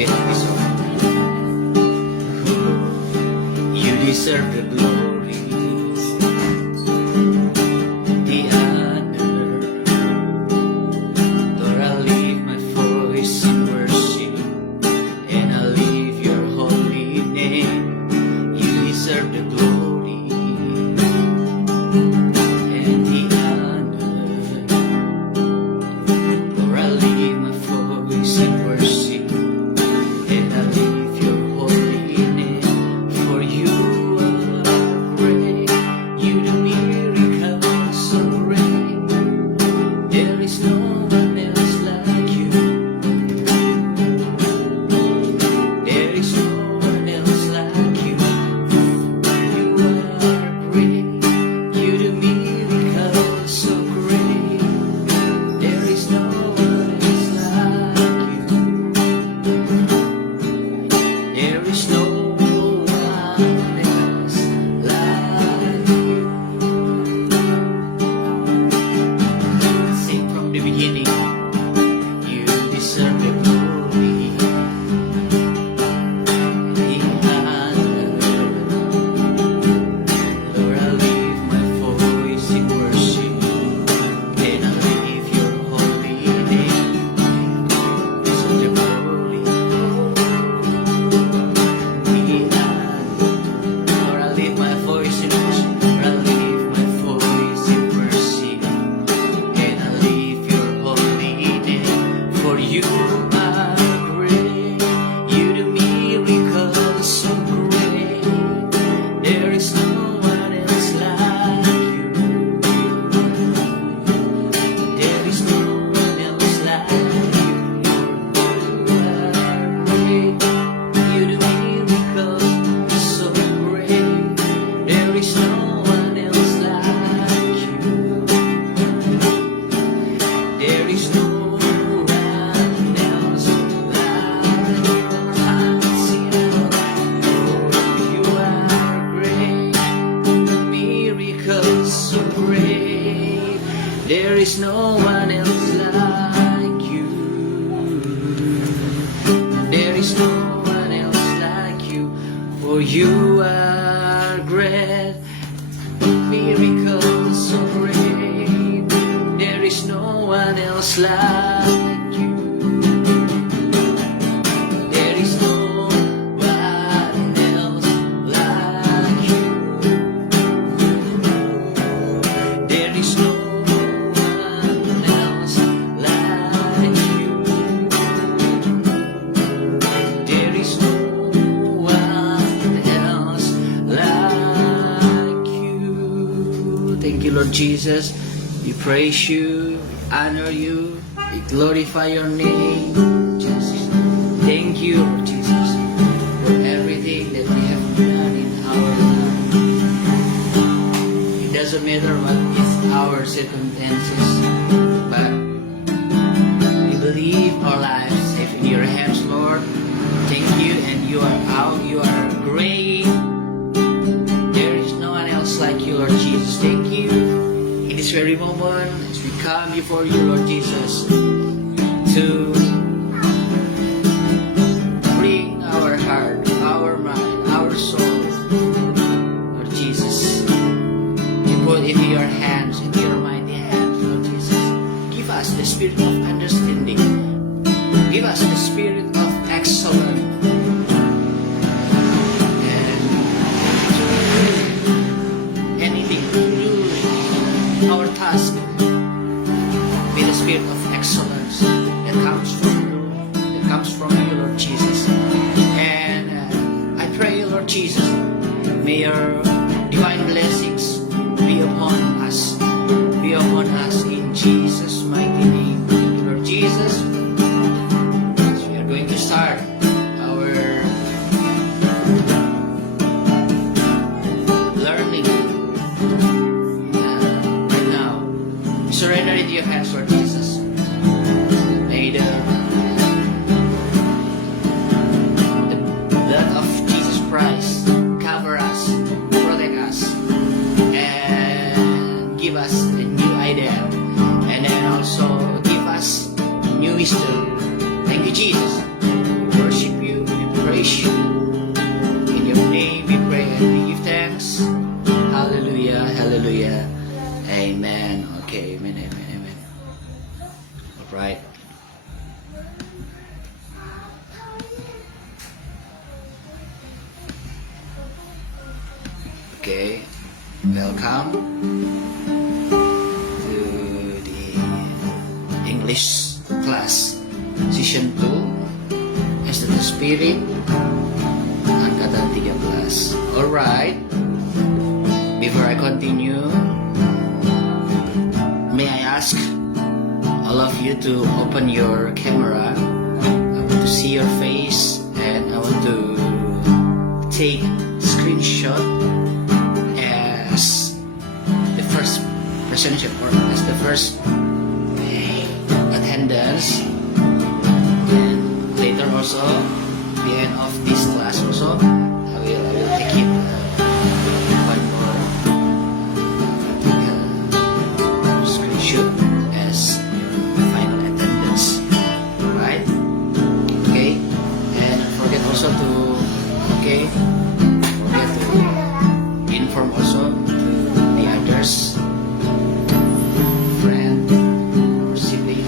If it is all, you deserve the glory, the honor. Lord, I'll lift my voice in worship, and I'll lift your holy name. You deserve the glory and the honor. Lord, I'll lift my voice in worship, and I'll lift your holy name. For you are great, you do miracles so great. There is no one else like you. There is no one else like you. You are great, you do miracles so great. There is no one else like you. There is no one else like you. Sing from the beginning. You deserve the glory, the honor. Lord, I'll lift my voice in worship, and I'll lift your holy name. So the glory, the honor. Lord, I'll lift my voice in worship. Lord, I'll lift my voice in worship, and I'll lift your holy name. For you are great, you do miracles so great. There is no one else like you. There is no one else like you. You are great, you do miracles so great. There is no one else like you. There is no one else like you. You are great, miracles so great. There is no one else like you. There is no one else like you. For you are great, miracles so great. There is no one else like you. There is no one else like you. There is no one else like you. There is no one else like you. Thank you, Lord Jesus. We praise you, we honor you, we glorify your name, Jesus. Thank you, Lord Jesus, for everything that we have done in our life. It doesn't matter what is our circumstances, but we believe our lives safe in your hands, Lord. Thank you, and you are out, you are great. There is no one else like you, Lord Jesus. Thank you. In this very moment, as we come before you, Lord Jesus, to bring our heart, our mind, our soul, Lord Jesus, we put into your hands, into your mighty hands, Lord Jesus. Give us the spirit of understanding. Give us the spirit of excellence. Anything to do our task with the spirit of excellence that comes from you, Lord Jesus. And I pray, Lord Jesus, may your divine blessings be upon us in Jesus' mighty name. Thank you, Lord Jesus. So we are going to start our learning right now. We surrender into your hands, Lord Jesus. May the blood of Jesus Christ cover us, protect us, and give us a new idea, and then also give us new wisdom. Thank you, Jesus. Worship right. Okay, welcome to the English class season 2 as the Spirit angkatan 13. Alright, before I continue, may I ask all of you to open your camera. I want to see your face and I want to take screenshot as the first presentation or as the first attendance, and later also the end of this class also I will take it one more screenshot as your final attendance, right? Okay, and forget also to forget to inform also to the others, friend or sibling,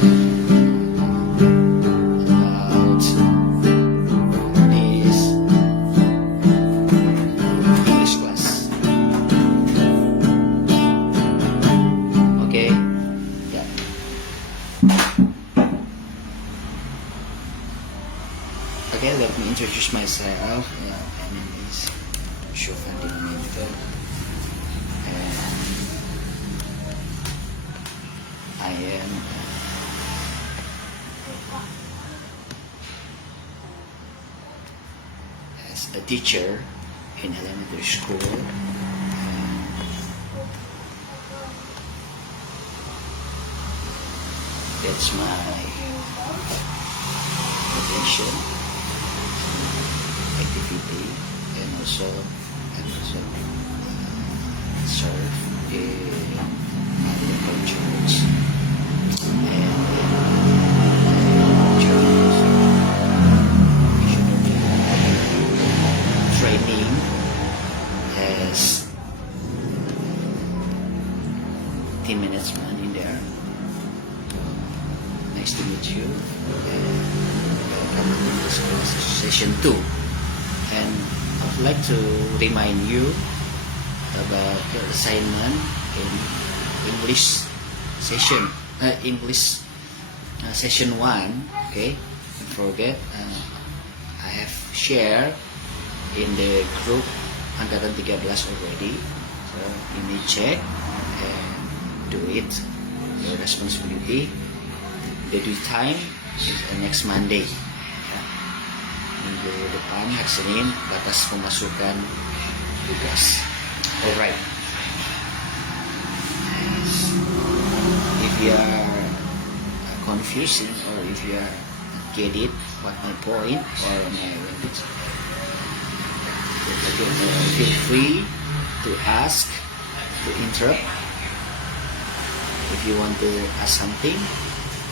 about this English class. Okay, yeah. Okay, let me introduce myself. My name is Shofan Diminto, and I am as a teacher in elementary school. That's my profession, activity, and also I also serve in my local church and church training as team management in there. Nice to meet you, and welcome to this class session 2. And I would like to remind you about the assignment in English session session 1. Okay, don't forget, I have shared in the group angkatan 13 already, so you may check and do it. Your responsibility. The due time is next Monday. Minggu depan, hari Senin, batas pemasukan tugas. Alright. If you are confusing or if you are get it, what my point or my language, feel free to ask, to interrupt. If you want to ask something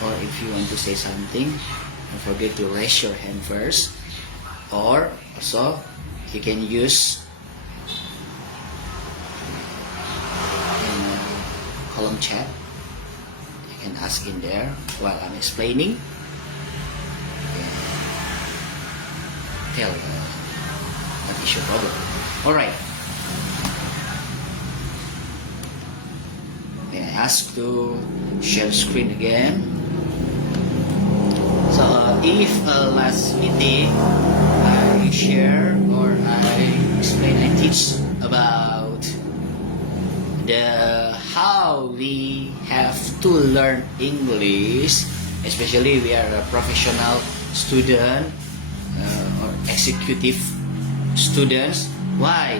or if you want to say something, don't forget to raise your hand first. Or also you can use in column chat. You can ask in there while I'm explaining. Tell what is your problem. Alright. May I ask to share screen again? So if last meeting I share or I explain, I teach about the how we have to learn English, especially we are a professional student or executive students. Why?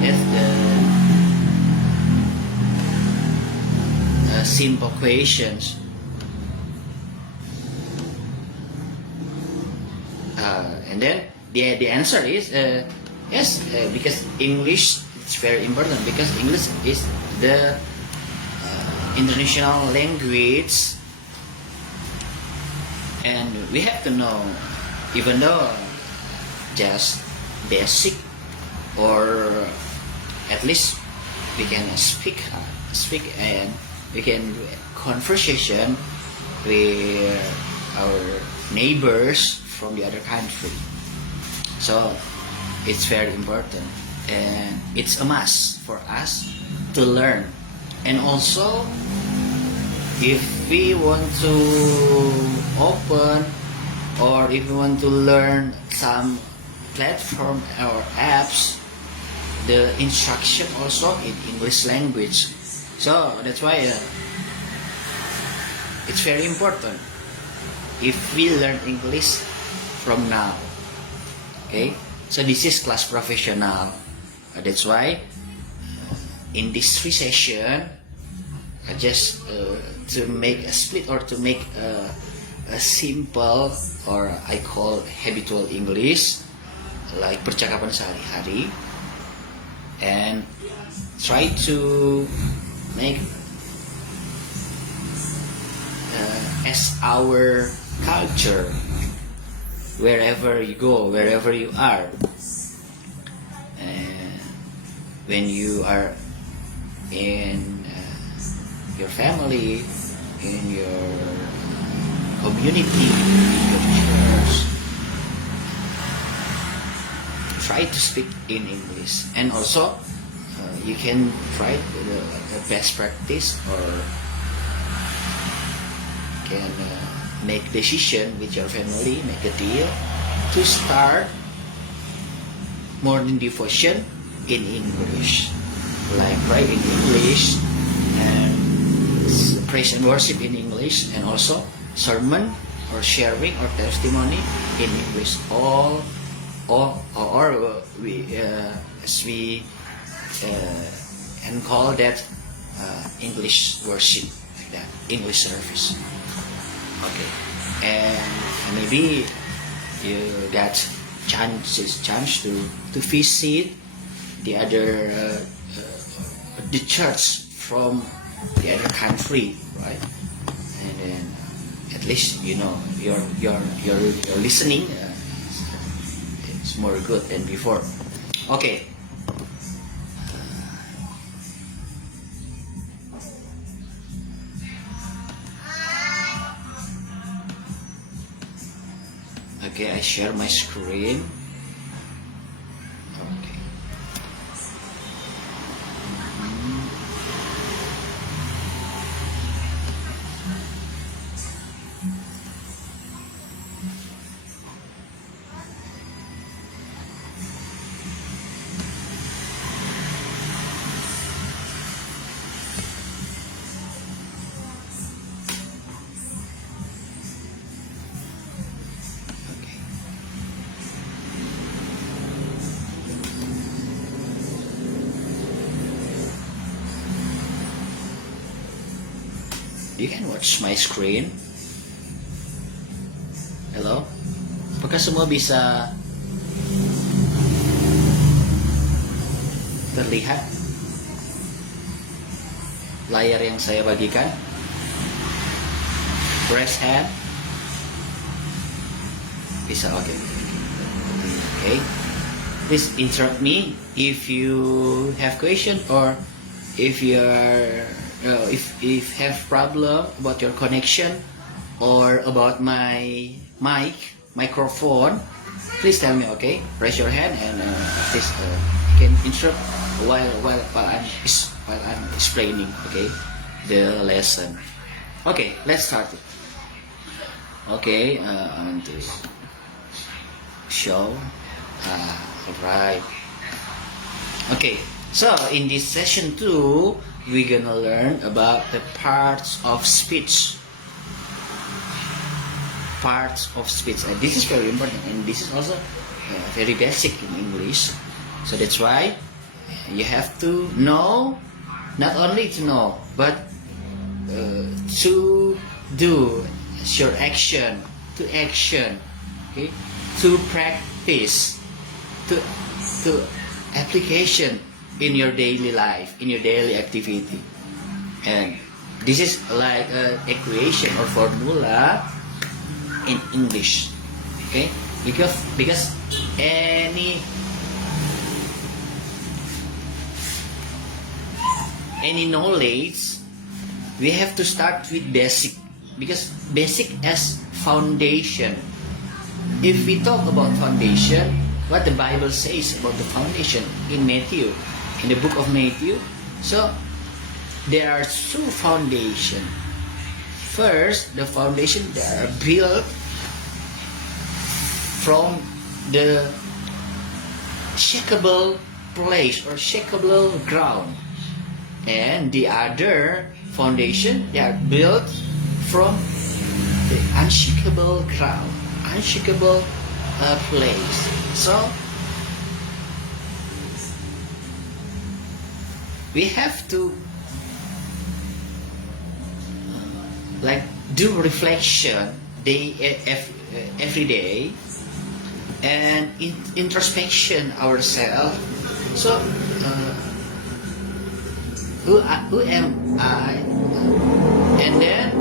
That's the simple questions. And then the answer is yes, because English is very important, because English is the international language, and we have to know, even though just basic, or at least we can speak and we can do a conversation with our neighbors from the other country. So it's very important, and it's a must for us to learn. And also, if we want to open, or if we want to learn some platform or apps, the instruction also in English language. So that's why it's very important if we learn English from now. Okay, so this is class professional. That's why in this 3 session, just to make a split or to make a simple, or I call habitual English, like percakapan sehari-hari, and try to make as our culture wherever you go, wherever you are. And when you are in your family, in your community, in your church, try to speak in English. And also you can try the best practice, or can make decision with your family, make a deal to start morning devotion in English, like pray in English, and praise and worship in English, and also sermon or sharing or testimony in English. Or we as we and call that English worship, like that, English service. Okay, and maybe you got chance to visit the other the church from the other country, right? And then at least you know your listening it's more good than before. Okay. Okay, I share my screen. Okay. You can watch my screen. Hello? Apakah semua bisa terlihat layar yang saya bagikan? Press hand. Bisa, oke. Okay. Please interrupt me if you have question, or if you are if have problem about your connection or about my microphone, please tell me. Okay, raise your hand, and please can interrupt while I'm explaining, okay, the lesson. Okay, let's start it. Okay, I want to show. Alright. Okay, so in this session 2, we're gonna learn about the parts of speech. Parts of speech, and this is very important, and this is also very basic in English. So that's why you have to know, not only to know, but to do your action, to action, okay, to practice, to application in your daily life, in your daily activity. And this is like an equation or formula in English, okay? Because any knowledge, we have to start with basic, because basic as foundation. If we talk about foundation, what the Bible says about the foundation in Matthew, in the book of Matthew, so there are two foundations. First, the foundation that are built from the shakable place or shakable ground, and the other foundation they are built from the unshakable ground, unshakable place. So we have to like do reflection every day and introspection ourselves. So who am I? And then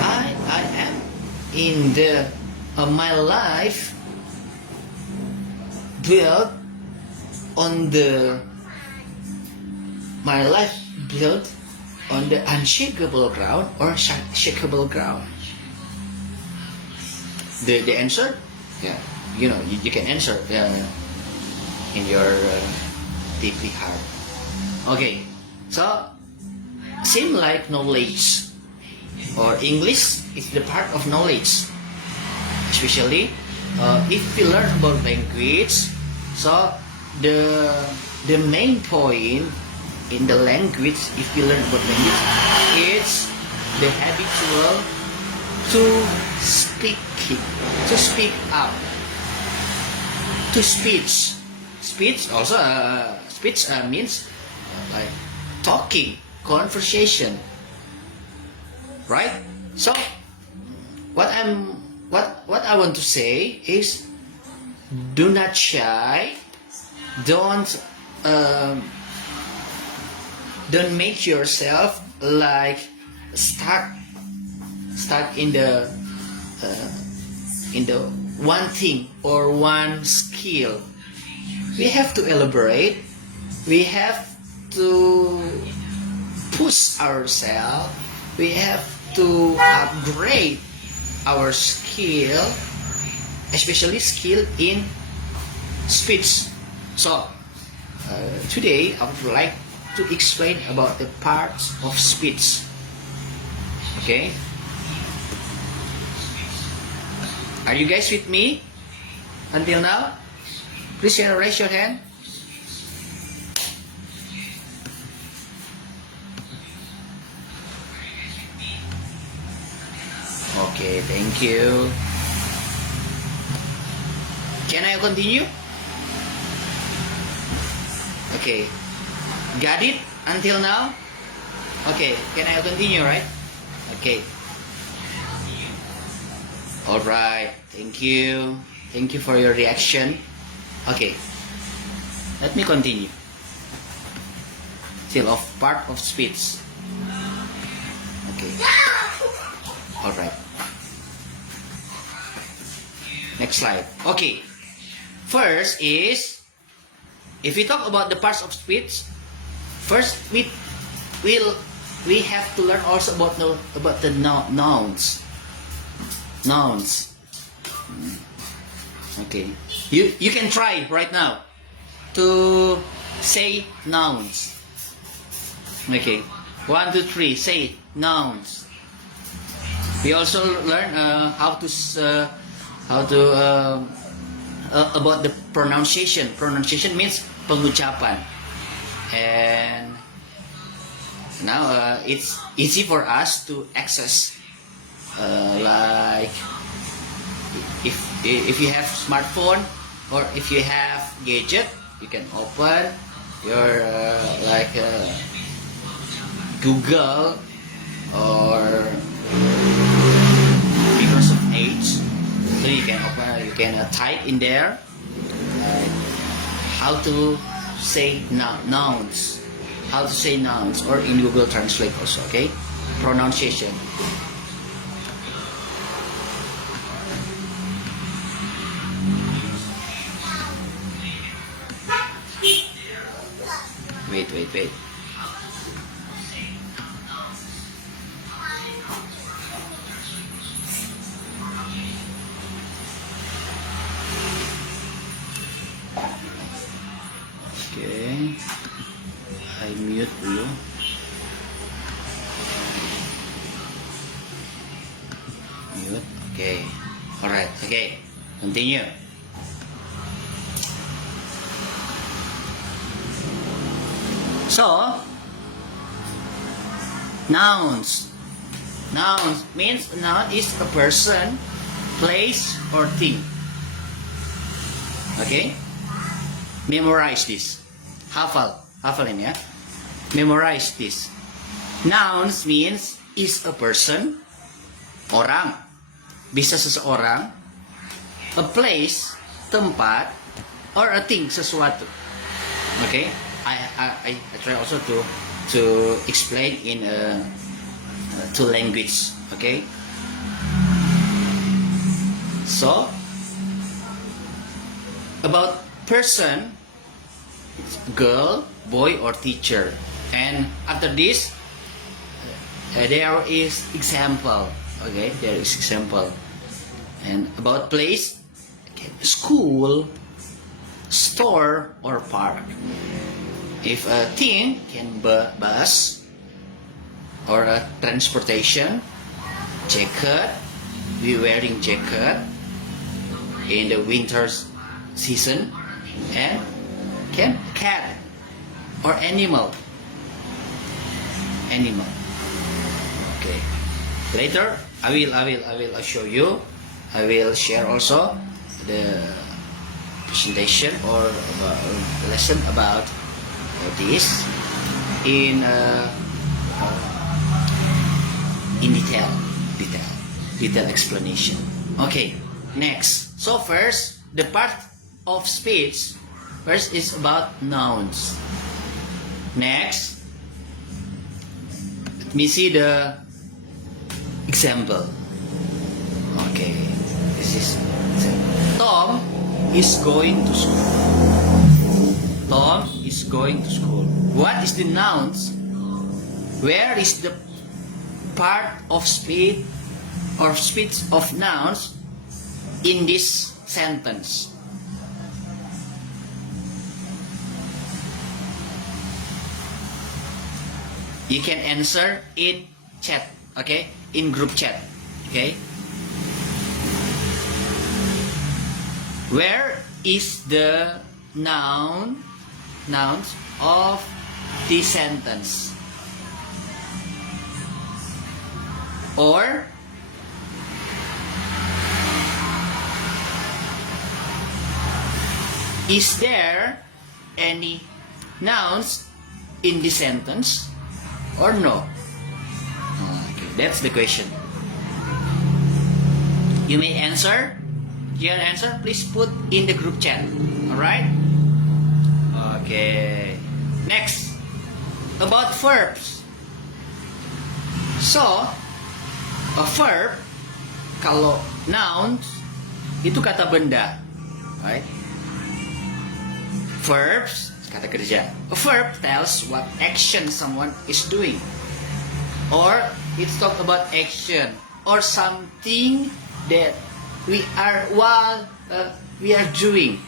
I am in the my life built on the unshakable ground or shakable ground. The answer, yeah, you can answer in your deeply heart. Okay, so same like knowledge or English is the part of knowledge, especially if we learn about language. So the main point in the language, if we learn about language, it's the habitual to speak out, to speech. Speech also speech means like talking, conversation, right? So what I want to say is, do not shy, don't make yourself like stuck in the one thing or one skill. We have to elaborate. We have to push ourselves. We have to upgrade our skill, especially skill in speech. So today I would like to explain about the parts of speech. Okay, are you guys with me until now? Please raise your hand. Okay, thank you. Can I continue? Okay, got it until now? Okay, can I continue, right? Okay. Alright, thank you. Thank you for your reaction. Okay, let me continue. Still of part of speech. Okay. Alright. Next slide. Okay. First is, if we talk about the parts of speech, first we have to learn also about the nouns. Nouns. Okay. You can try right now to say nouns. Okay. 1, 2, 3. Say nouns. We also learn how to about the pronunciation. Pronunciation means pengucapan. And now it's easy for us to access. Like if you have smartphone or if you have gadget, you can open your Google or Microsoft Edge. So you can type in there how to say nouns, how to say nouns, or in Google Translate also. Okay, pronunciation. Wait. Okay, I mute dulu. Mute. Okay. Alright. Okay. Continue. So, nouns. Nouns means a noun is a person, place, or thing. Okay? Memorize this. Hafalin ya. Memorize this. Nouns means is a person, orang, bisa seseorang, a place, tempat, or a thing, sesuatu. Okay? I try also to explain in two language. Okay? So, about person, it's girl, boy, or teacher. And after this, there is example. Okay, there is example. And about place, okay, school, store, or park. If a thing can be bus or a transportation, jacket, we wearing jacket in the winter season, and can cat or animal. Okay. Later, I will show you. I will share also the presentation or lesson about this in detail explanation. Okay, next. So first, the part of speech first is about nouns. Next, let me see the example. Okay, this is Tom is going to school. Tom is going to school. What is the nouns? Where is the part of speech or speech of nouns in this sentence? You can answer in chat, okay? In group chat, okay? Where is the nouns of the sentence? Or is there any nouns in the sentence or no? Okay, that's the question. You may answer. Your answer, please put in the group chat. Alright? Okay. Next. About verbs. So, a verb, kalau nouns, itu kata benda. Right? Verbs, kata kerja. A verb tells what action someone is doing. Or, it's talk about action. Or something that we are doing.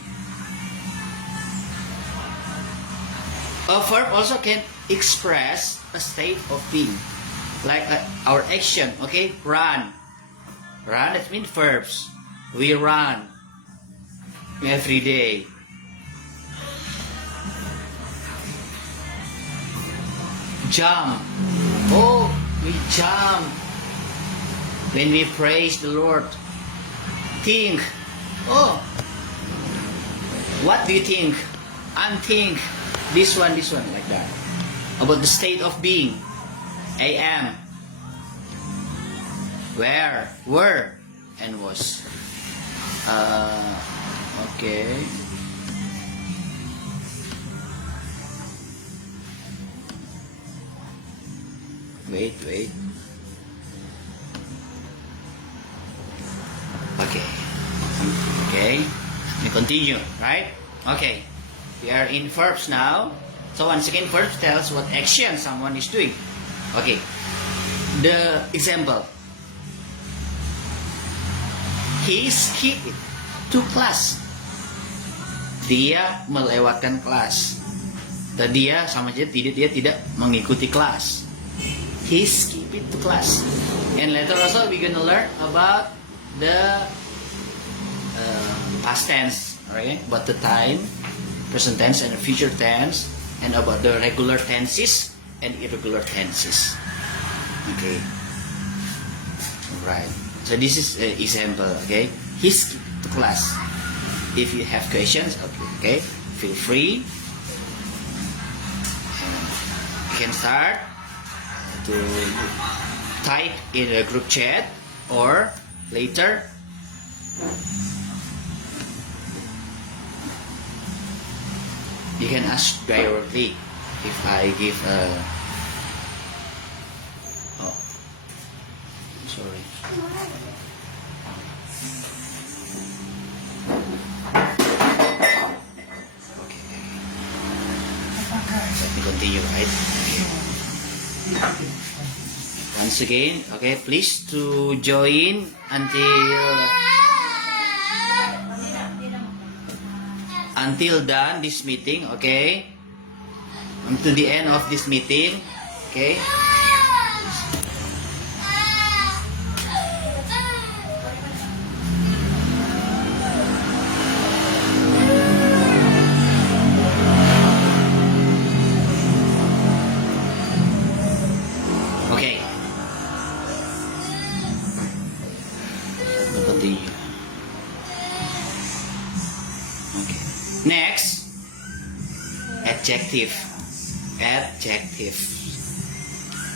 A verb also can express a state of being, like our action. Okay, run. That means verbs. We run every day. Jump. Oh, we jump when we praise the Lord. Think. Oh, what do you think? I'm think this one, like that. About the state of being. I am. Where, were, and was. Okay. Wait. Okay. We continue, right? Okay. We are in verbs now. So once again, verb tells what action someone is doing. Okay. The example. He skipped to class. Dia melewatkan kelas. Dan dia sama aja dia tidak mengikuti kelas. He skipped to class. And later also we're gonna learn about the past tense, okay? About the time, present tense, and the future tense, and about the regular tenses and irregular tenses. Okay. Alright. So this is an example, okay? He skipped to class. If you have questions, okay, feel free. You can start to type in a group chat or later you can ask directly if I give a sorry. Okay. Let me continue, right? Okay. Once again, okay, please to join until done this meeting, okay? Until the end of this meeting, okay? Okay. We'll continue. Okay. Next, adjective. Adjective.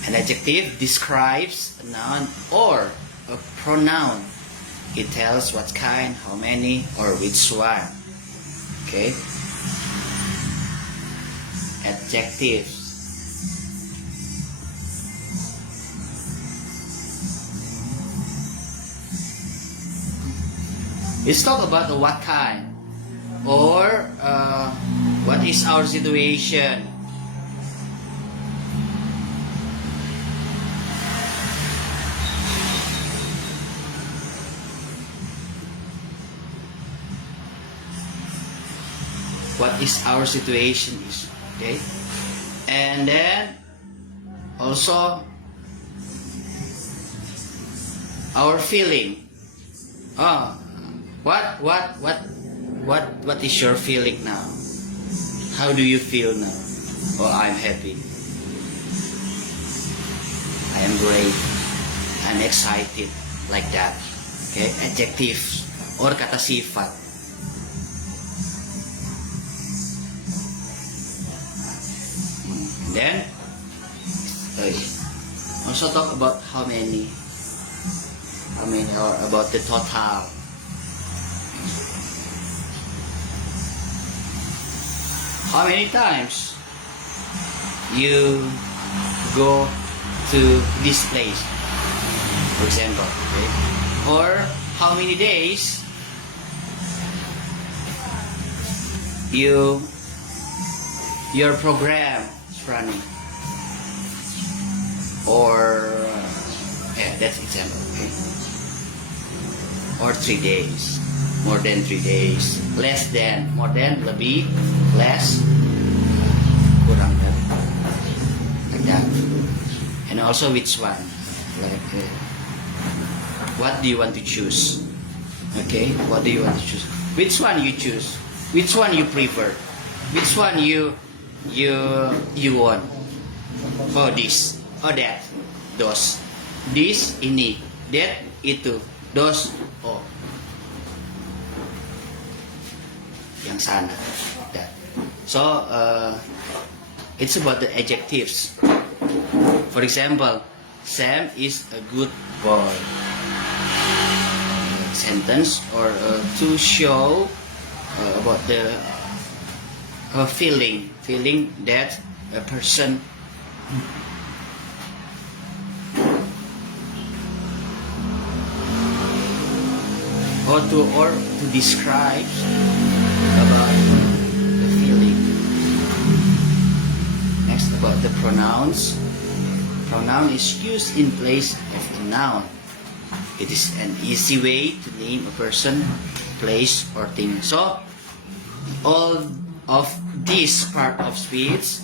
An adjective describes a noun or a pronoun. It tells what kind, how many, or which one. Okay. Adjectives. Let's talk about the what kind or what is our situation. What is our situation is, okay? And then also our feeling. What is your feeling now? How do you feel now? Oh, I'm happy. I am great. I'm excited. Like that. Okay, adjectives or kata sifat. Then also talk about how many or about the total. How many times you go to this place, for example, okay? Or how many days your program is running, or that's example, okay? Or 3 days, more than 3 days, less than, more than, lebih, less, kurang dari, like that. And also which one, like what do you want to choose? Okay, what do you want to choose? Which one you choose? Which one you prefer? Which one you want? Oh, this, oh that, those, this, ini, that, itu, those, oh, yang sana, that. So it's about the adjectives. For example, Sam is a good boy. Sentence or to show about the feeling that a person or to describe about the feeling. about the pronouns. Pronoun is used in place of a noun. It is an easy way to name a person, place, or thing. So, all of these part of speech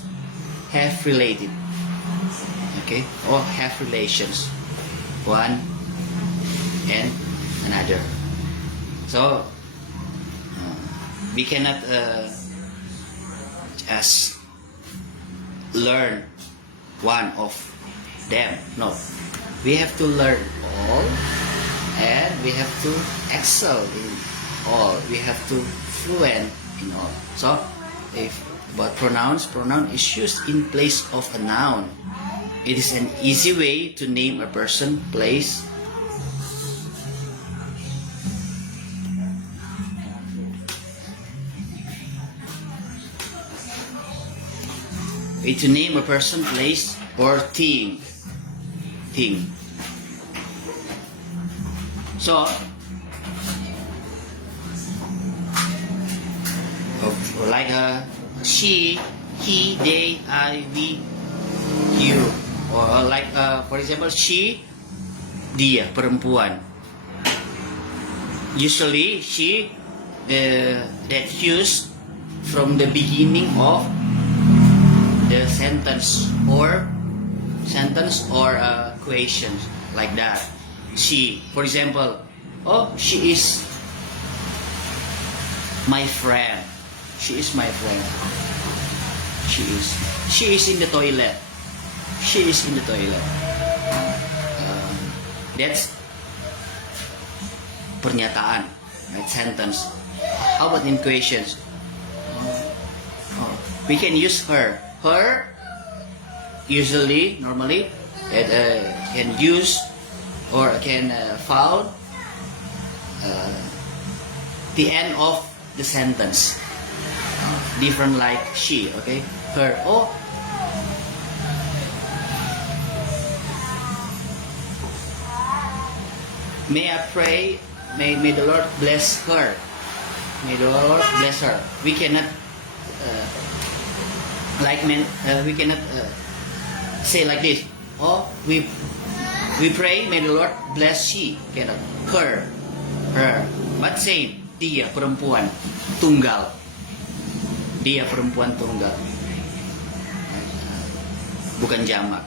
have related, okay, or have relations, one and another. So, we cannot just learn one of them. No, we have to learn all, and we have to excel in all. We have to fluent in all. So, if about pronouns, pronoun is used in place of a noun. It is an easy way to name a person, place. To name a person, place, or thing. So, like she, he, they, I, we, you, or like for example, she, dia, perempuan. Usually, she that used from the beginning of the sentence or questions, like that. She, for example, oh, she is my friend. She is my friend. She is in the toilet. She is in the toilet. That's pernyataan, right? Sentence. How about in questions? We can use her. Her, usually, normally, that can use or can found the end of the sentence. Different like she, okay? Her, oh. May I pray, may the Lord bless her. May the Lord bless her. We cannot we cannot say like this. Oh, we pray, may the Lord bless she. Cannot. Her. But same. Dia, perempuan. Tunggal. Dia, perempuan tunggal. Bukan jamak.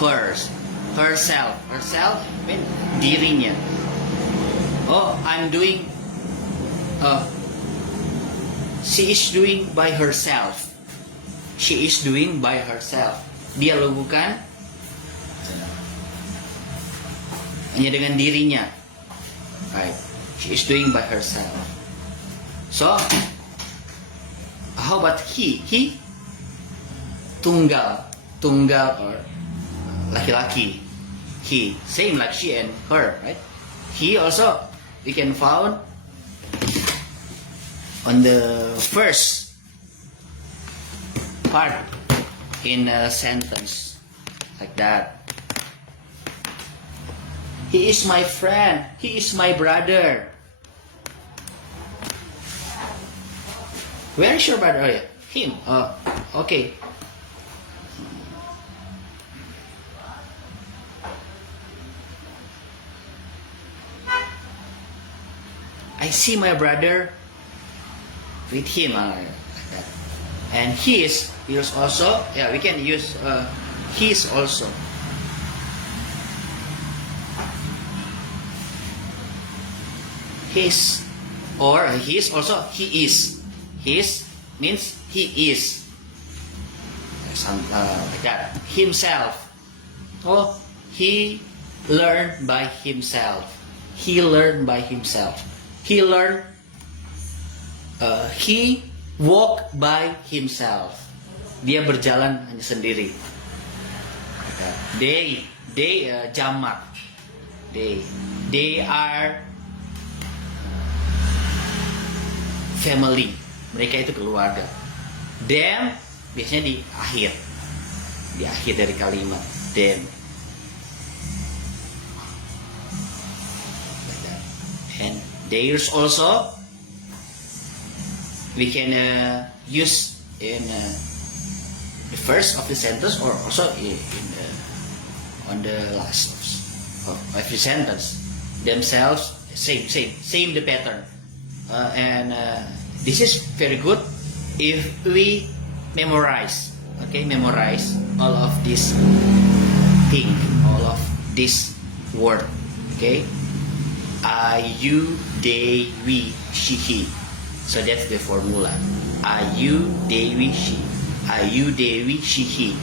Hers. Herself. Herself mean dirinya. Oh, I'm doing she is doing by herself. She is doing by herself. Dia lakukan hanya dengan dirinya. Right. She is doing by herself. So, how about he? He, tunggal. Tunggal or laki-laki. He, same like she and her, right? He also, we can found on the first part in a sentence, like that. He is my friend. He is my brother. Where is your brother? Oh, yeah. Him. Oh, okay. I see my brother with him, like that. And he is also, yeah, we can use his also. His, or his also, he is. His means he is. Like that. Himself. Oh, he learned by himself. He learned by himself. He learned. He walked by himself. Dia berjalan hanya sendiri. They jamak. They are family. Mereka itu keluarga. Them biasanya di akhir. Di akhir dari kalimat. Them. And theirs also we can use in the first of the sentence or also on the last of every sentence. Themselves, same the pattern. And this is very good if we memorize, okay, memorize all of this thing, all of this word, okay. I, you, they, we, she, he. So that's the formula. I, you, they, we, she. I, you, they, we, she, he.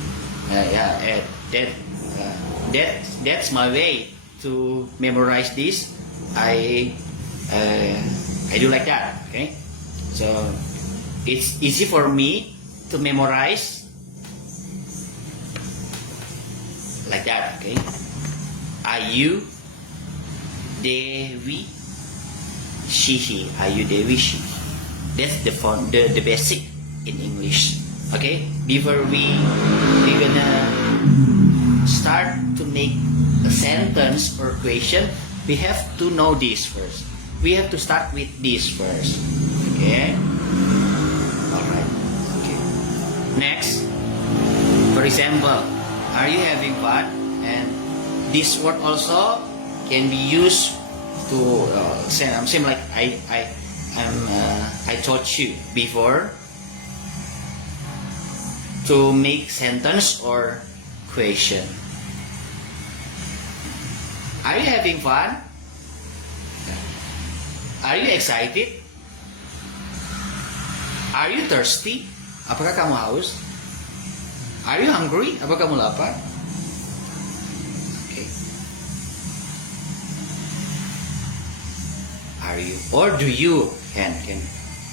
That's my way to memorize this. I do like that. Okay. So it's easy for me to memorize like that. Okay. I, you, they, we, she, he. I, you, they, we, she. That's the basic in English. Okay. Before we're gonna start to make a sentence or question, we have to know this first. We have to start with this first. Okay. Alright. Okay. Next. For example, are you having fun? And this word also can be used to same like I taught you before, to make sentence or question. Are you having fun? Are you excited? Are you thirsty? Apakah kamu haus? Are you hungry? Apakah kamu lapar? Okay. Are you or do you can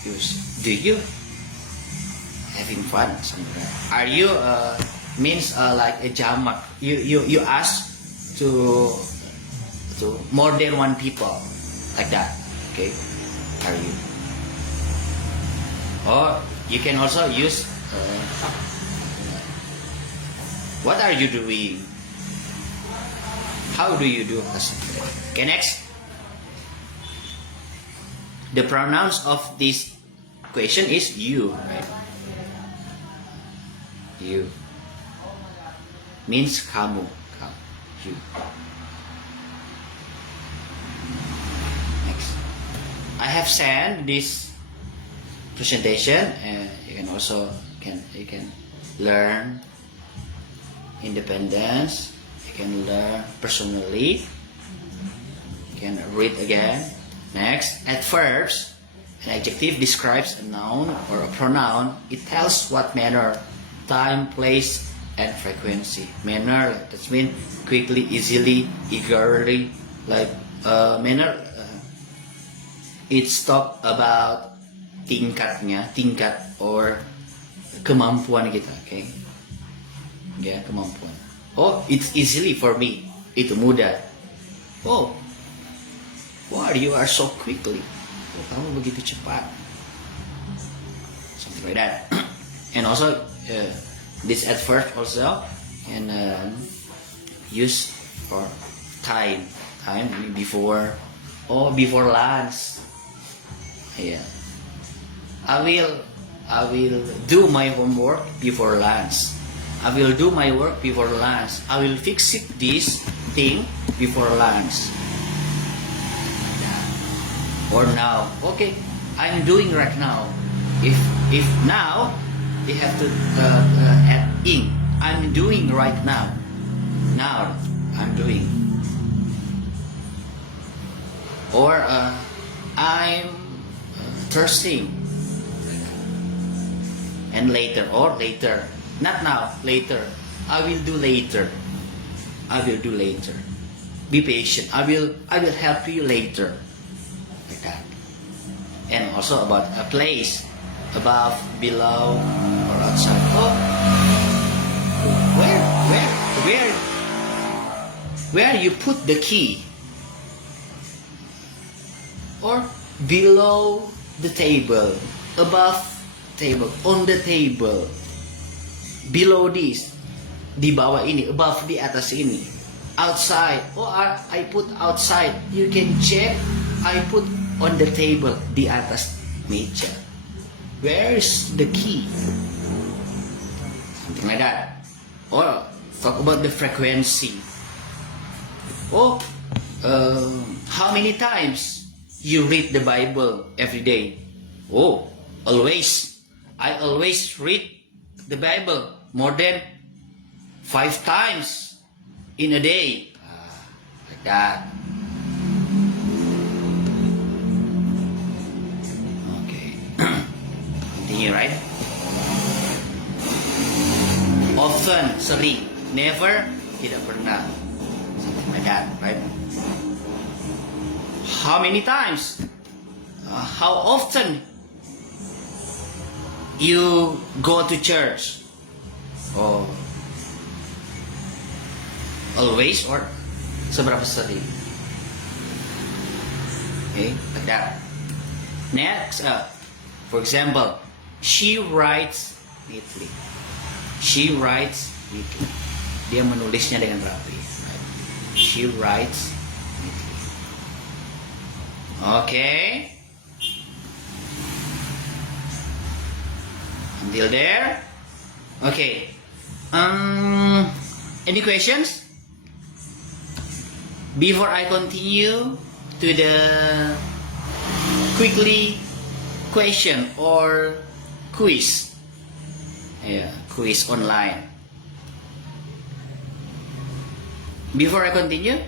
use do you having fun? Are you means like a jamak. You ask to more than one people like that. Okay, are you? Or you can also use what are you doing? How do you do? Okay, next. The pronouns of this question is you, right? You means kamu, you. I have sent this presentation, and you can also you can learn independence. You can learn personally. You can read again. Next, at verbs, an adjective describes a noun or a pronoun. It tells what manner, time, place, and frequency. Manner, that means quickly, easily, eagerly. Like manner. It's talk about tingkat or kemampuan kita, okay? Ya, kemampuan. Oh, it's easily for me. Itu mudah. Oh, why you are so quickly? Oh, kamu begitu cepat. Something like that. And also, this adverb also can use for time before before lunch. Yeah, I will do my homework before lunch. I will do my work before lunch. I will fix it this thing before lunch. Yeah. Or now, okay, I'm doing right now. If now, you have to add in. I'm doing right now. Now I'm doing. Or I'm thirsty. And later, or later, not now, later. I will do later. I will do later. Be patient. I will help you later. Like that. And also about a place, above, below, or outside. Oh, where you put the key? Or below the table, above table, on the table, below this, di bawah ini, above di atas ini, outside. Oh, I put outside. You can check. I put on the table, di atas meja. Where is the key? something like that. Or talk about the frequency. Oh, how many times you read the Bible every day? Oh, always. I always read the Bible more than 5 times in a day. Like that. Okay. Continue, right? Often, sering. Never, tidak pernah. Something like that, right? How many times? How often you go to church? Oh, always or seberapa sering? Okay, like that. Next, for example, she writes neatly. She writes neatly. Dia menulisnya dengan rapi. Right? She writes neatly. Okay. Until there. Okay. Any questions? Before I continue to the quickly question or quiz. Yeah, quiz online. Before I continue,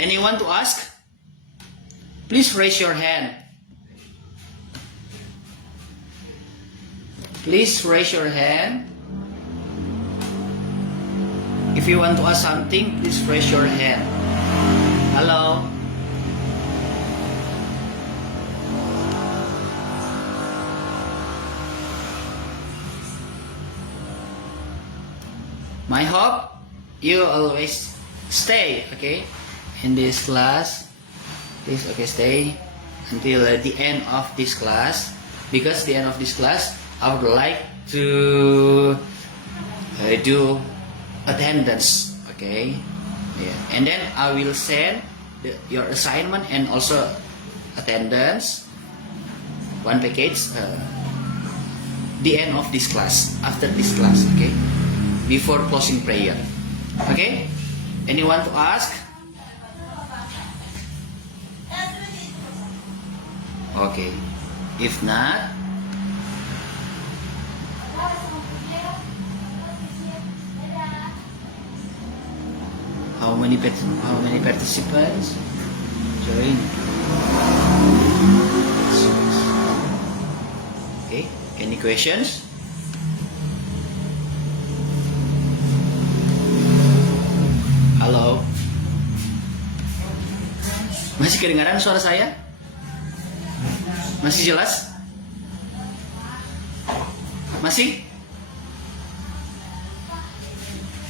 anyone to ask? Please raise your hand. Please raise your hand. If you want to ask something, please raise your hand. Hello? My hope you always stay, okay, in this class. Please, okay, stay until the end of this class, because the end of this class I would like to do attendance, okay, yeah, and then I will send your assignment and also attendance, one package, the end of this class, after this class, okay, before closing prayer. Okay, anyone to ask? Okay, if not, how many participants join? Okay, any questions? Halo, masih kedengaran suara saya? Masih jelas? Masih?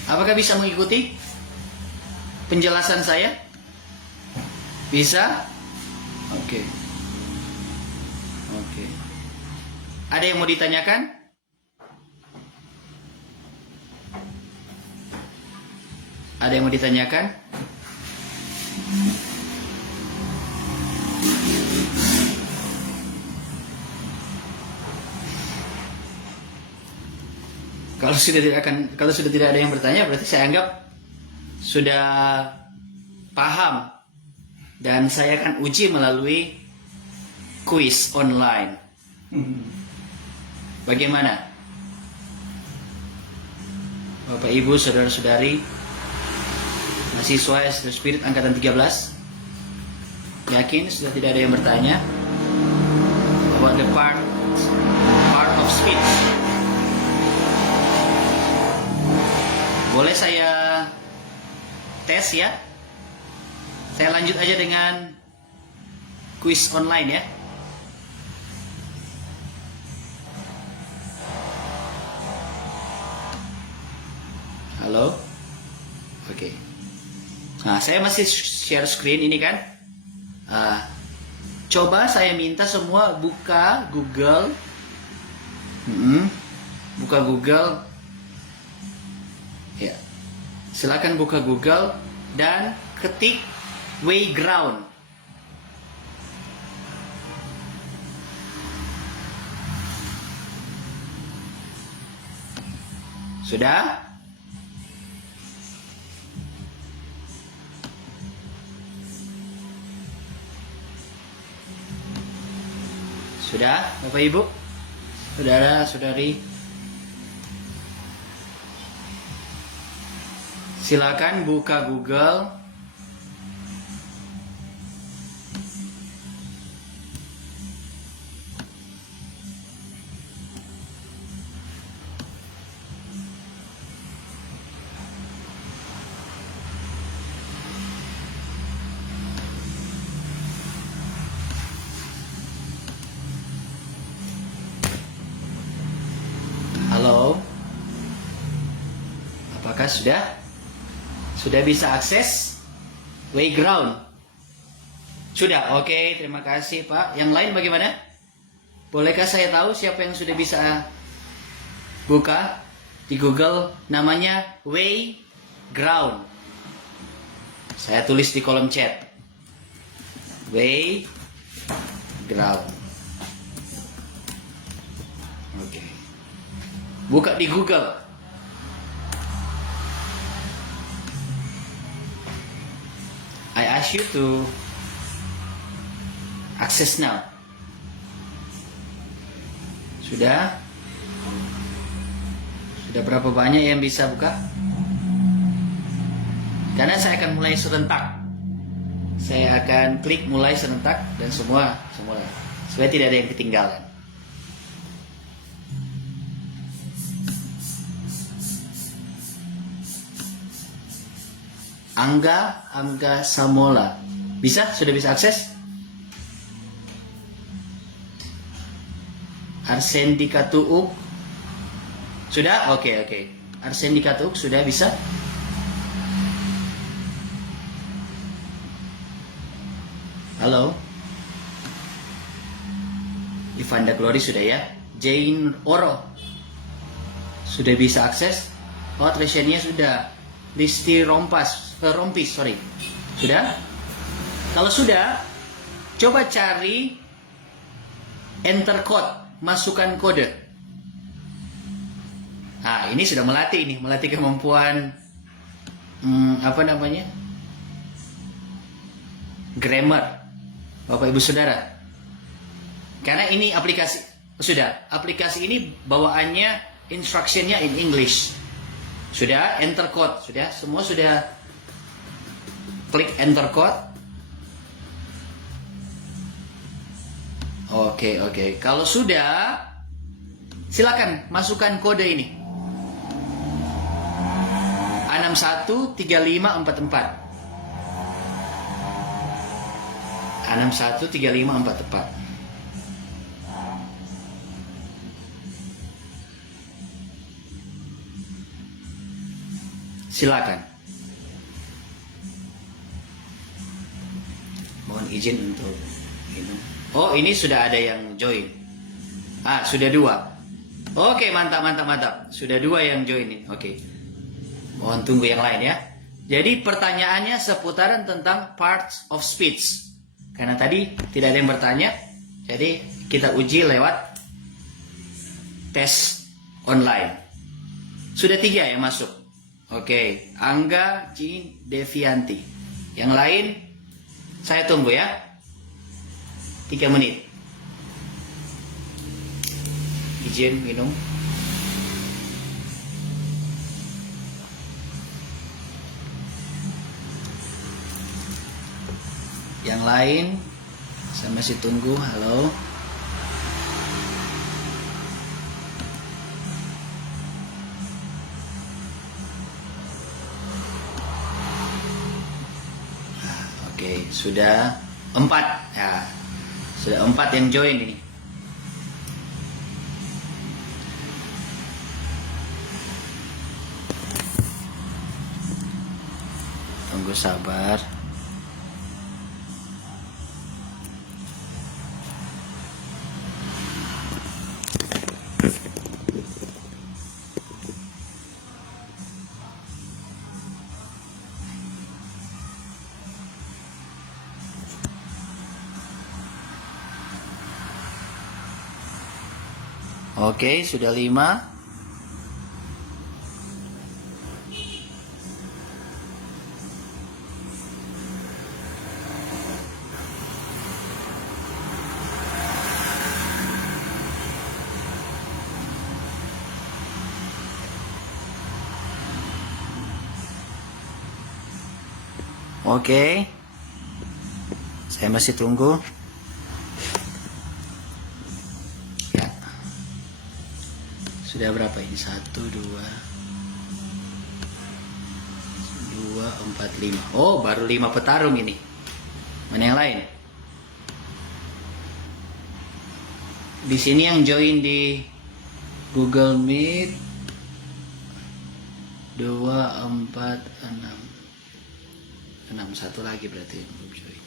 Apakah bisa mengikuti penjelasan saya? Bisa? Oke. Oke. Ada yang mau ditanyakan? Ada yang mau ditanyakan? Kalau sudah tidak ada yang bertanya, berarti saya anggap sudah paham, dan saya akan uji melalui quiz online. Bagaimana? Bapak Ibu, saudara-saudari, mahasiswa Spirit angkatan 13, yakin sudah tidak ada yang bertanya about the part of speech? Boleh saya tes ya? Saya lanjut aja dengan quiz online ya. Halo? Oke. Nah, saya masih share screen ini kan. Coba saya minta semua buka Google. Buka Google. Ya. Silakan buka Google dan ketik Wayground. Sudah? Sudah, Bapak Ibu? Saudara-saudari? Silakan buka Google. Halo? Apakah sudah bisa akses Wayground? Sudah, oke, terima kasih Pak. Yang lain bagaimana? Bolehkah saya tahu siapa yang sudah bisa buka di Google? Namanya Wayground. Saya tulis di kolom chat. Wayground. Oke. Buka di Google. I ask you to access now. Sudah? Sudah berapa banyak yang bisa buka? Karena saya akan mulai serentak. Saya akan klik mulai serentak dan semua supaya tidak ada yang ketinggalan. Angga Samola. Bisa? Sudah bisa akses? Arsendika Tuuk. Sudah? Oke. Arsendika Tuuk sudah bisa? Halo? Ivanda Glory sudah ya? Jane Oro sudah bisa akses? Oh, Tresiania sudah. Listi Rompis, sorry. Sudah? Kalau sudah, coba cari enter code, masukkan kode. Nah, ini sudah melatih kemampuan grammar, Bapak Ibu Saudara. Karena ini aplikasi ini bawaannya instructionnya in English. Sudah, enter code, semua sudah klik enter code. Oke. Kalau sudah, silakan masukkan kode ini. 613544. 613544. Silakan. Mohon izin untuk minum. Oh, ini sudah ada yang join. Sudah 2. Oke, mantap. Sudah 2 yang join ini. Oke. Mohon tunggu yang lain ya. Jadi pertanyaannya seputaran tentang parts of speech. Karena tadi tidak ada yang bertanya, jadi kita uji lewat tes online. Sudah 3 yang masuk. Oke, Angga Jean Devianti. Yang lain saya tunggu ya. 3 menit. Izin minum. Yang lain saya masih tunggu. Halo. Oke, sudah 4. Ya, sudah 4 yang join ini. Tunggu sabar. Oke, sudah 5. Oke. Saya masih tunggu. Ya. Sudah berapa ini? 1, 2, 4, 5. Oh, baru 5 petarung ini. Mana yang lain? Di sini yang join di Google Meet 2, 4, 6. 1 lagi berarti yang belum join.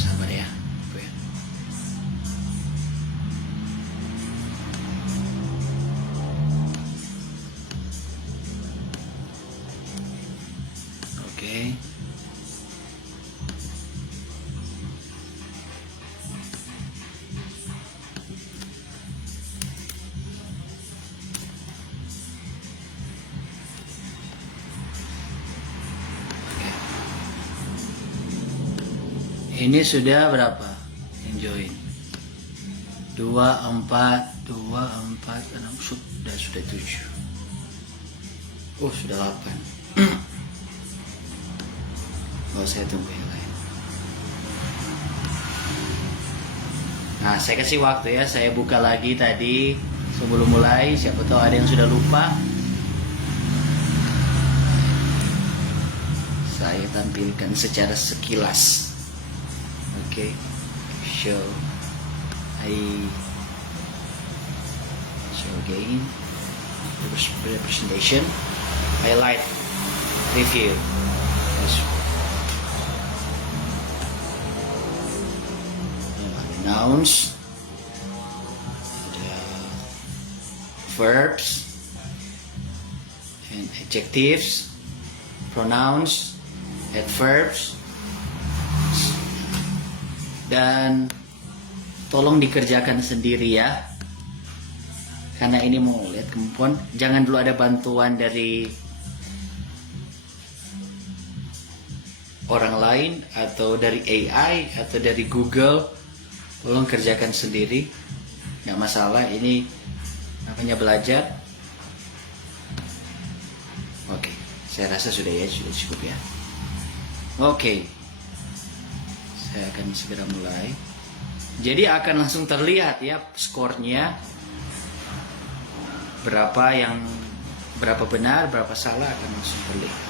Sabar ya. Oke. Ini sudah berapa yang join? 2, 4, 6, sudah 7. Oh, sudah 8. Oh, saya tunggu yang lain. Nah, saya kasih waktu ya. Saya buka lagi tadi sebelum mulai. Siapa tahu ada yang sudah lupa. Saya tampilkan secara sekilas. Oke, show again representation, highlight, review. Nouns, verbs and adjectives, pronouns, adverbs. Dan tolong dikerjakan sendiri ya, karena ini mau lihat kemampuan. Jangan dulu ada bantuan dari orang lain atau dari AI atau dari Google. Tolong kerjakan sendiri, nggak masalah. Ini namanya belajar. Oke, saya rasa sudah ya, sudah cukup ya. Oke. Saya akan segera mulai. Jadi akan langsung terlihat ya skornya. Berapa benar, berapa salah akan langsung terlihat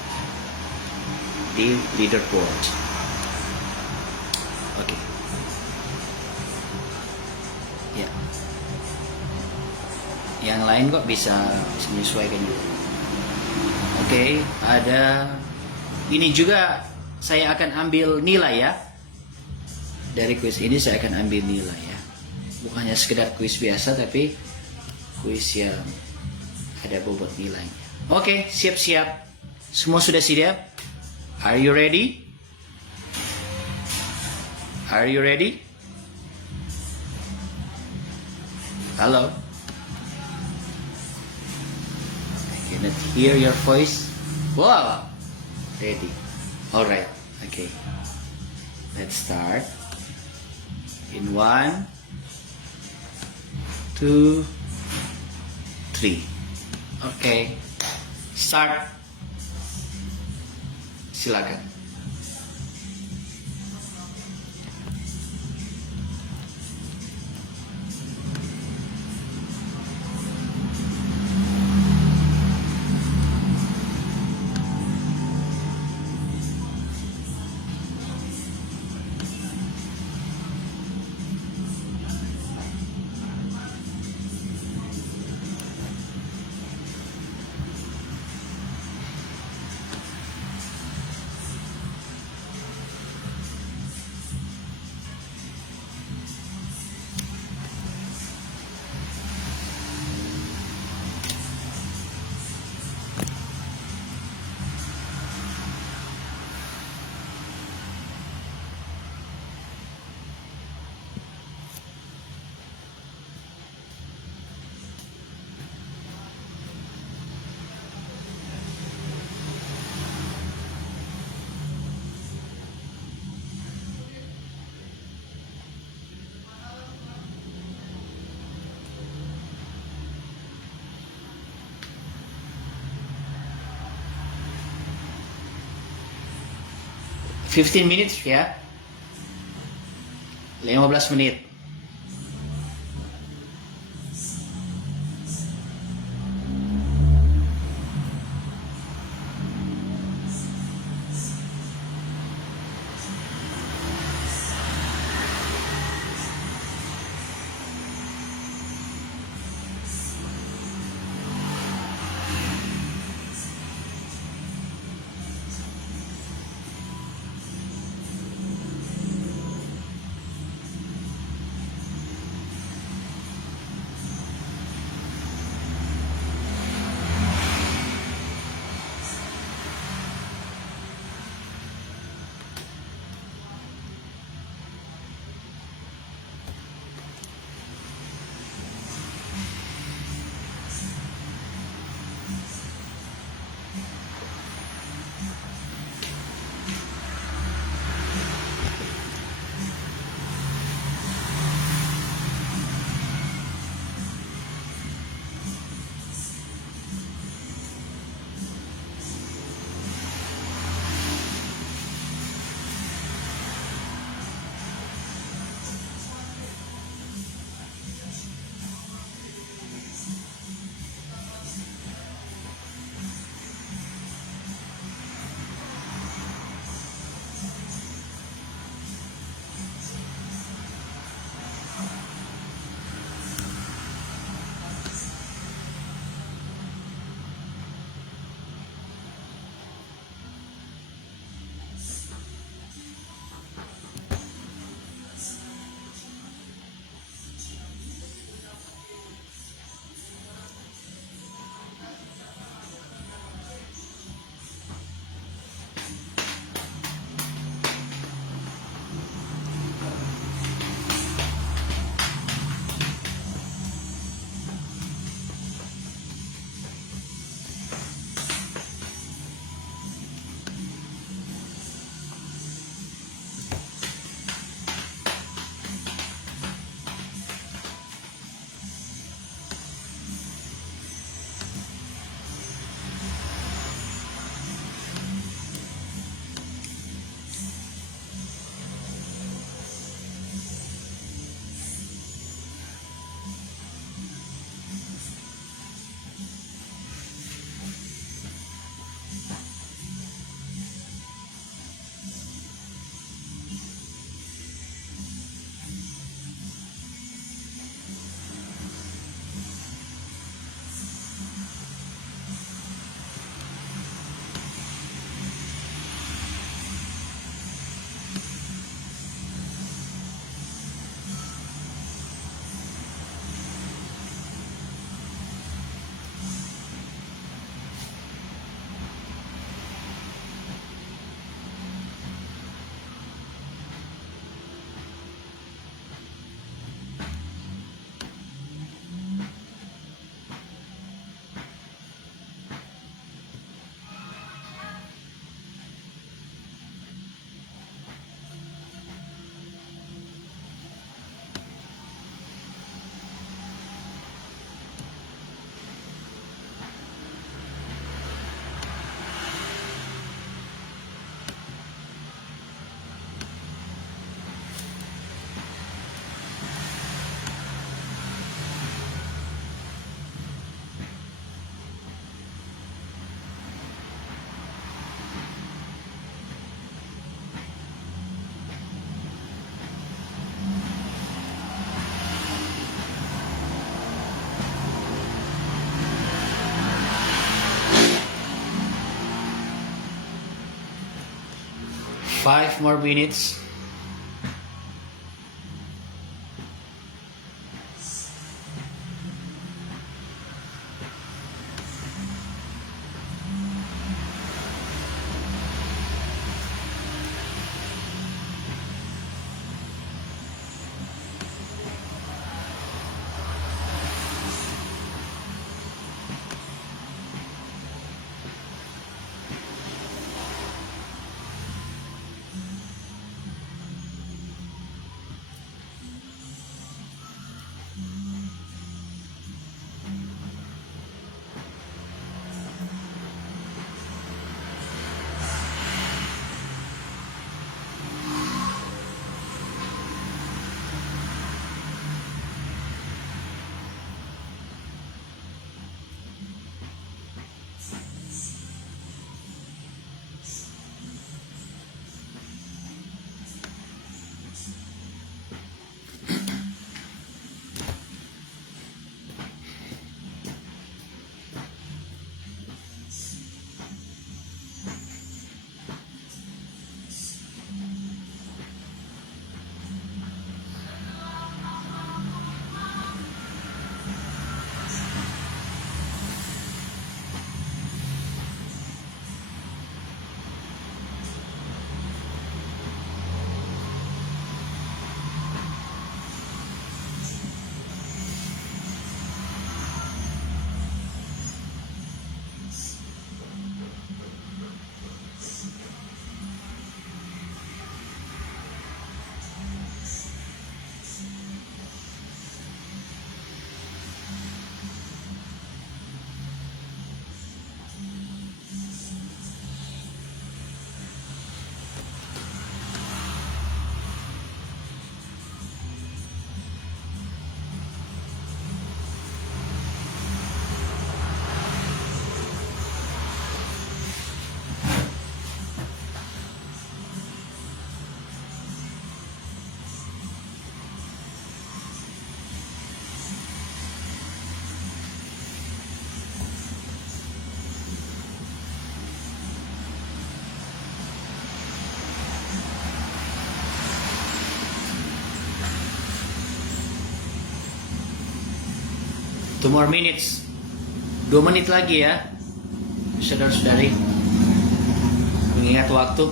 di leaderboard. Oke. Ya. Yang lain kok bisa menyesuaikan juga. Oke, ada ini juga saya akan ambil nilai ya. Dari kuis ini saya akan ambil nilai ya. Bukan hanya sekedar kuis biasa, tapi kuis yang ada bobot nilainya. Oke, siap-siap. Semua sudah siap? Are you ready? Are you ready? Halo? I cannot hear your voice. Wow. Ready. Alright. Okay. Let's start. In 1, 2, 3. Okay. Start. Silakan. 15 minutes ya. 15 menit. Five more minutes. 2 more minutes. 2 menit lagi ya, saudara-saudari. Mengingat waktu.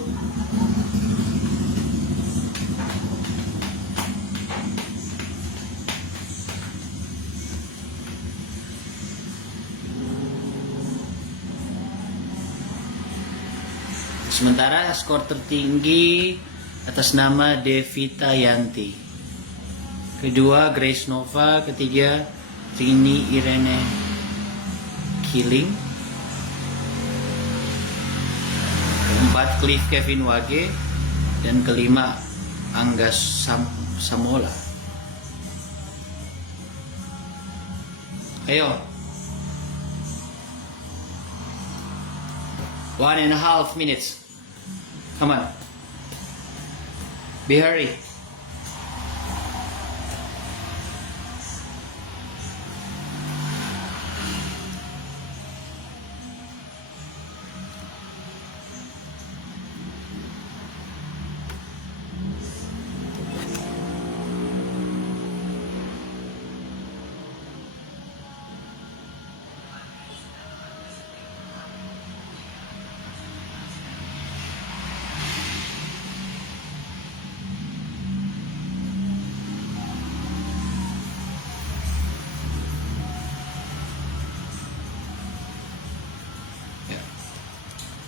Sementara skor tertinggi atas nama Devita Yanti. Kedua Grace Nova, ketiga Rini Irene Killing, keempat Cliff Kevin Wage, dan kelima Angga Samola. Ayo, 1.5 minutes. Come on. Be hurry.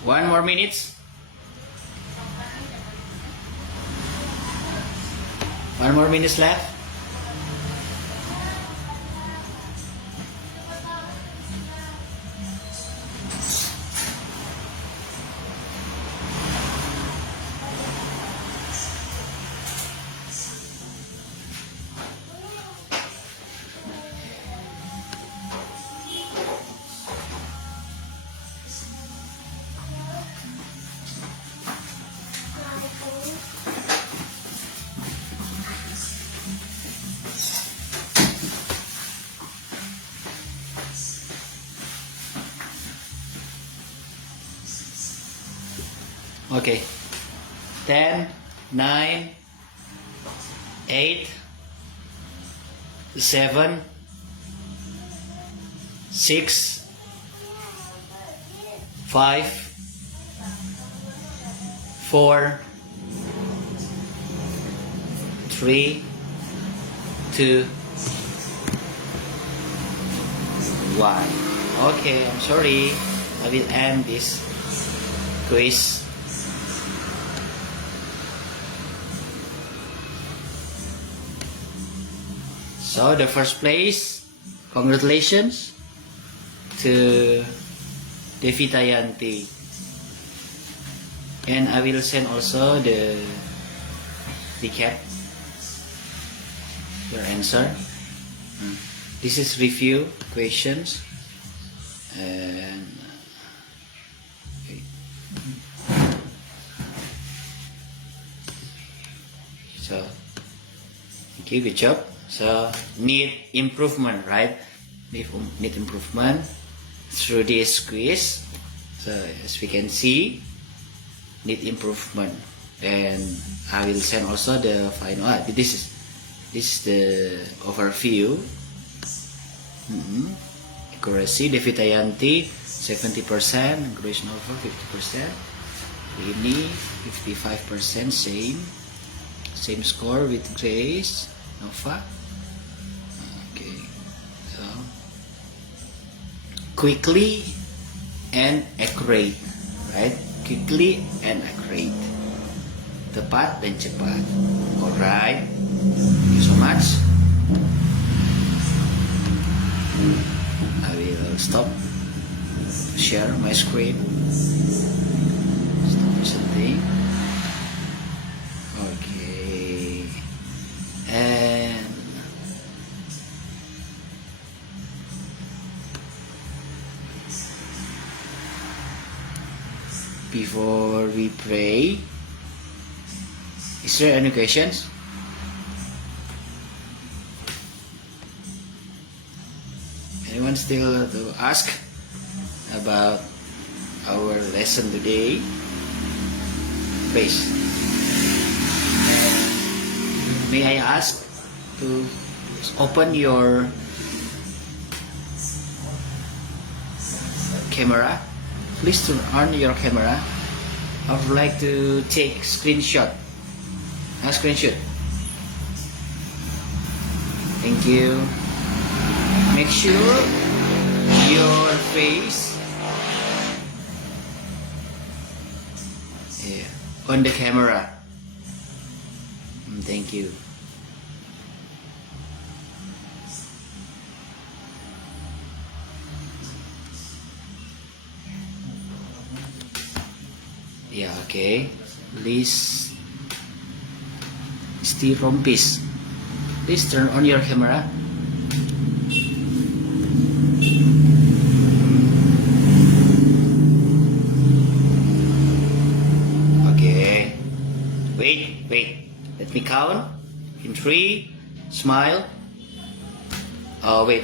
One more minutes. One more minutes left. Okay. 10, 9, 8, 7, 6, 5, 4, 3, 2, 1. Okay, I'm sorry. I will end this quiz. So the first place, congratulations to Devita Yanti. And I will send also the recap, your answer. This is review questions. And so, thank you, good job. So, need improvement, right? Need improvement through this quiz. So, as we can see, need improvement. And I will send also the final. This is the overview. Accuracy, Devita Yanti 70%, Grace Nova 50%, Rini 55%, same score with Grace Nova. Okay, so quickly and accurate, right? Quickly and accurate, tepat dan cepat. Alright, thank you so much. I will stop share my screen. Stop presenting. Okay, and before we pray, is there any questions? Anyone still to ask about our lesson today? Please. And may I ask to open your camera. Please turn on your camera. I would like to take screenshot. A screenshot. Thank you. Make sure your face on the camera. Thank you. Yeah, okay. Please stay rompis. Please turn on your camera. Okay. Wait. Let me count. In 3, smile. Oh, wait.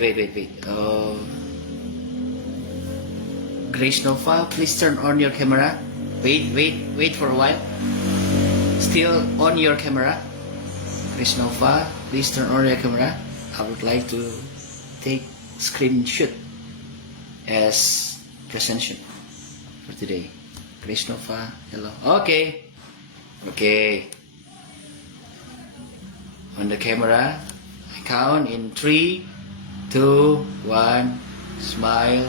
Grace Nova, please turn on your camera. Wait for a while. Still on your camera. Grace Nova, please turn on your camera. I would like to take screenshot as presentation for today. Grace Nova, hello. Okay. On the camera, I count in 3, 2, 1. Smile.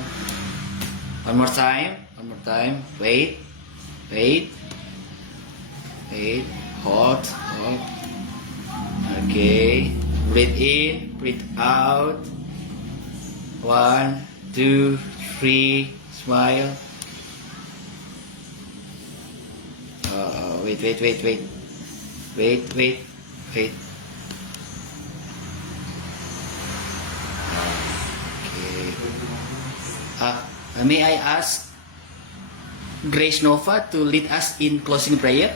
One more time. Wait. Hold. Okay. Breathe in, breathe out. 1, 2, 3. Smile. Wait. Okay. May I ask Grace Nova to lead us in closing prayer?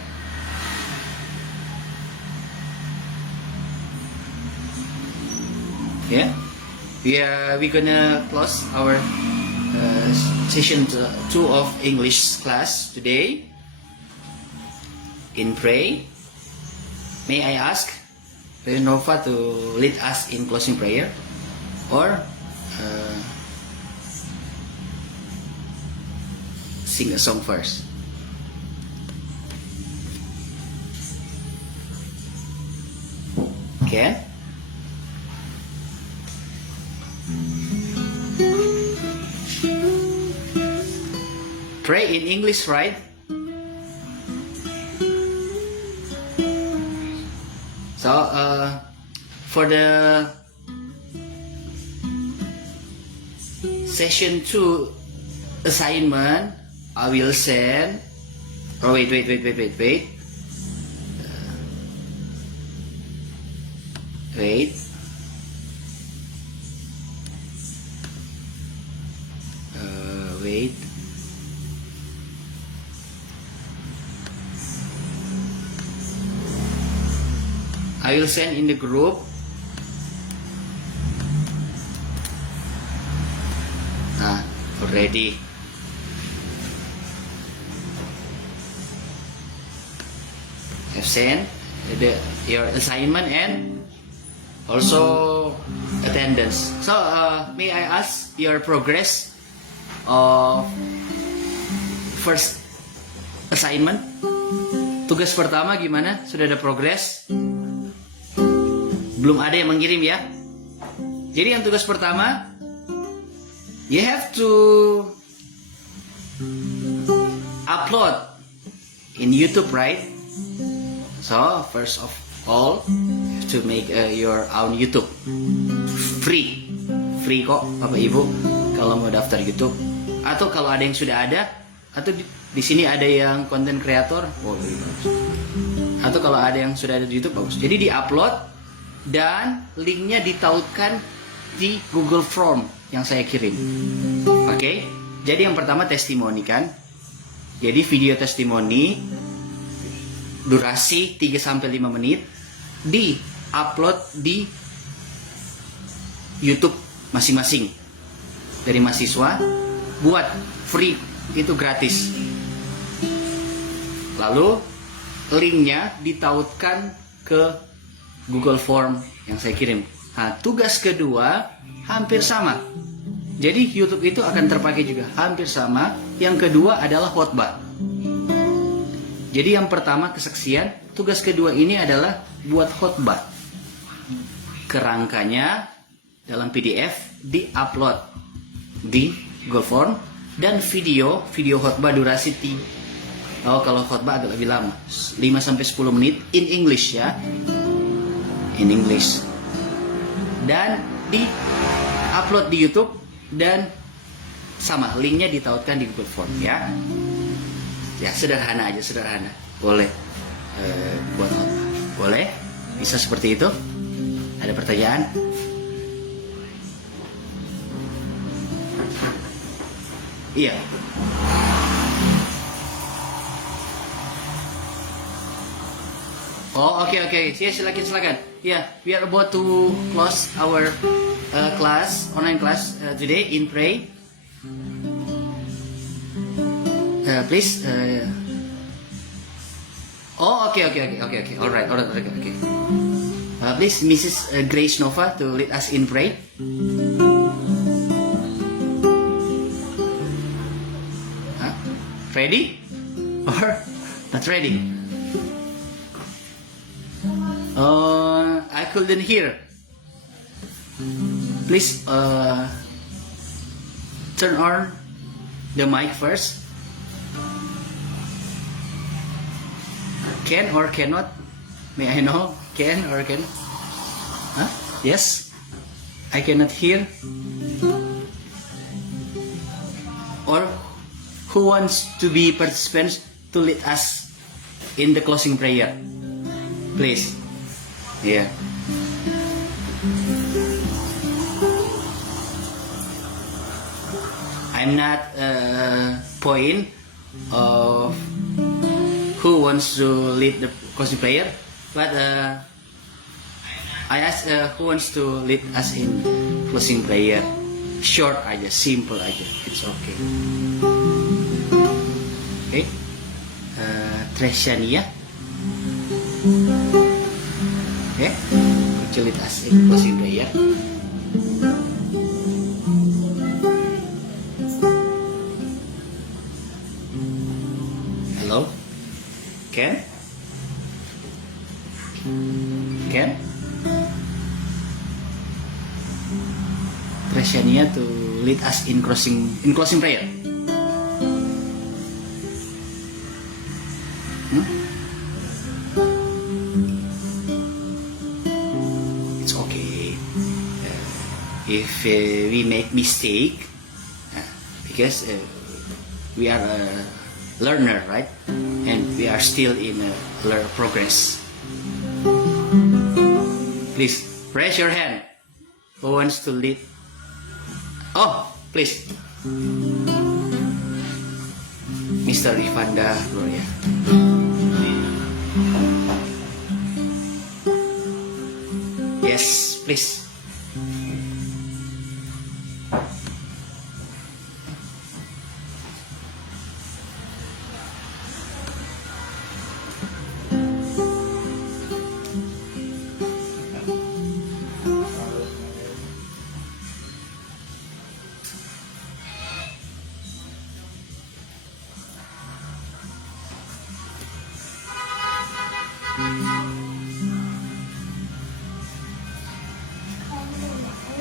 Yeah, we're gonna close our session 2 of English class today in pray. May I ask Grace Nova to lead us in closing prayer, or sing a song first? Okay. Pray in English, right? So for the session 2 assignment, I will send. Oh, wait. Wait. I will send in the group. Already. I've sent your assignment and also attendance. So may I ask your progress of first assignment? Tugas pertama gimana? Sudah ada progress? Belum ada yang mengirim ya? Jadi yang tugas pertama, you have to upload in YouTube, right? So first of all, you have to make your own YouTube. Free kok Bapak Ibu kalau mau daftar YouTube. Atau kalau ada yang sudah ada, atau di sini ada yang content creator, bagus. Atau kalau ada yang sudah ada di YouTube, bagus. Jadi di-upload dan linknya ditautkan di Google Form yang saya kirim. Oke. Jadi yang pertama testimoni kan. Jadi video testimoni durasi 3-5 menit di-upload di YouTube masing-masing dari mahasiswa, buat free, itu gratis. Lalu linknya ditautkan ke Google Form yang saya kirim. Nah, tugas kedua hampir sama. Jadi YouTube itu akan terpakai juga, hampir sama. Yang kedua adalah khotbah. Jadi yang pertama kesaksian, tugas kedua ini adalah buat khotbah. Kerangkanya dalam PDF di-upload di Google Form, dan video khotbah durasi kalau khotbah agak lebih lama, 5-10 menit in English ya. In English. Dan di-upload di YouTube, dan sama linknya ditautkan di Google Form ya. Ya sederhana aja, sederhana. Boleh buat khotbah. Boleh? Bisa seperti itu? Ada pertanyaan? Iya. Oh, oke. Ya, silakan. Yeah, we are about to close our online class today in pray. Please. Oh, okay. Alright. Okay. Please, Mrs. Grace Nova, to lead us in pray. Ready? Or not ready? I couldn't hear. Please turn on the mic first. Can or cannot? May I know? Can or can? Huh? Yes? I cannot hear. Or who wants to be participants to lead us in the closing prayer? Please. Yeah. I'm not point of who wants to lead the closing prayer, but I ask who wants to lead us in closing prayer. Short aja, simple aja. It's okay. Okay. Tresiania. Okay. Could you lead us in closing prayer? Hello? Ken? Tresiania to lead us in closing prayer. It's okay if we make mistake, because we are a learner, right? And we are still in a progress. Please raise your hand. Who wants to lead? Oh, please. Mr. Rifanda Gloria. Yes, please.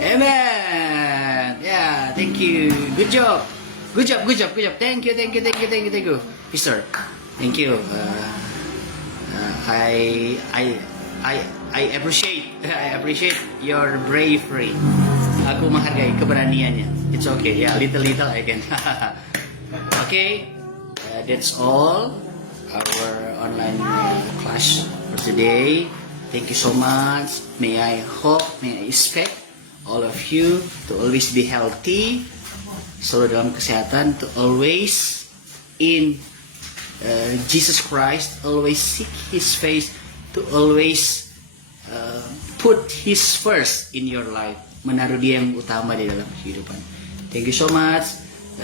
Amen. Yeah, thank you. Good job. Thank you, Mister. Thank you. I appreciate your bravery. Aku menghargai keberaniannya. It's okay. Yeah, little I can. Okay. That's all our online class for today. Thank you so much. May I expect all of you to always be healthy, selalu dalam kesehatan, to always in Jesus Christ, always seek His face, to always put His first in your life, menaruh Dia yang utama di dalam kehidupan. Thank you so much.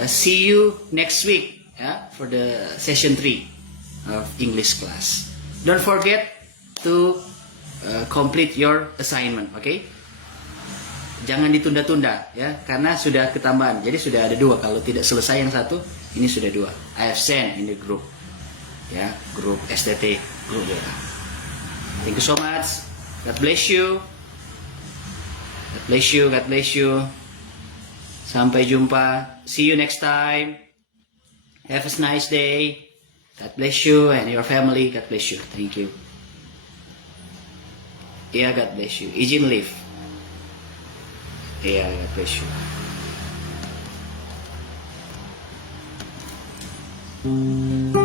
See you next week for the session 3 of English class. Don't forget to complete your assignment, okay? jangan ditunda-tunda ya, karena sudah ketambahan. Jadi sudah ada 2. Kalau tidak selesai yang satu, ini sudah 2. I have sent in the group, ya, grup STT, grup ya. Thank you so much. God bless you. God bless you. God bless you. Sampai jumpa. See you next time. Have a nice day. God bless you and your family. God bless you. Thank you. Yeah, God bless you. Ijin live. Yeah, God bless you.